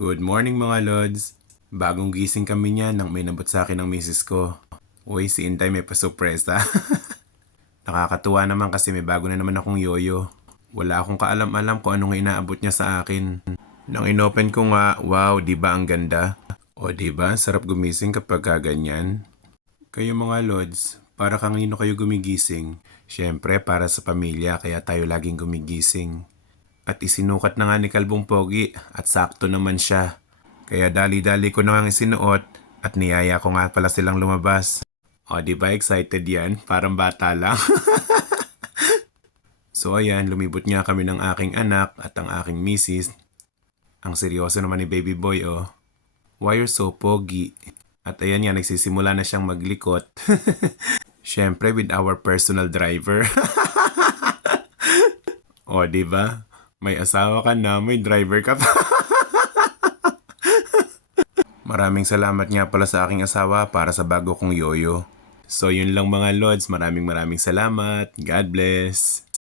Good morning mga lods. Bagong gising kami niyan nang may nabot sa akin ng misis ko. Uy, si Inday may pasurpresa. Nakakatuwa naman kasi may bago na naman akong yoyo. Wala akong kaalam-alam kung anong inaabot niya sa akin. Nang inopen ko nga, wow, di ba ang ganda? O di ba, sarap gumising kapag ganyan. Kayo mga lods, para kanino kayo gumigising? Siyempre para sa pamilya kaya tayo laging gumigising. At isinukat na nga ni Kalbong Pogi at sakto naman siya. Kaya dali-dali ko na nga isinuot at niyaya ko nga pala silang lumabas. O di ba excited yan? Parang bata lang. So ayan, lumibot nga kami ng aking anak at ang aking misis. Ang seryoso naman ni baby boy oh. Why you're so pogi? At ayan nga, nagsisimula na siyang maglikot. Siyempre with our personal driver. O di ba? May asawa ka na, may driver ka pa. Maraming salamat nga pala sa aking asawa para sa bago kong yoyo. So yun lang mga lods, maraming salamat. God bless.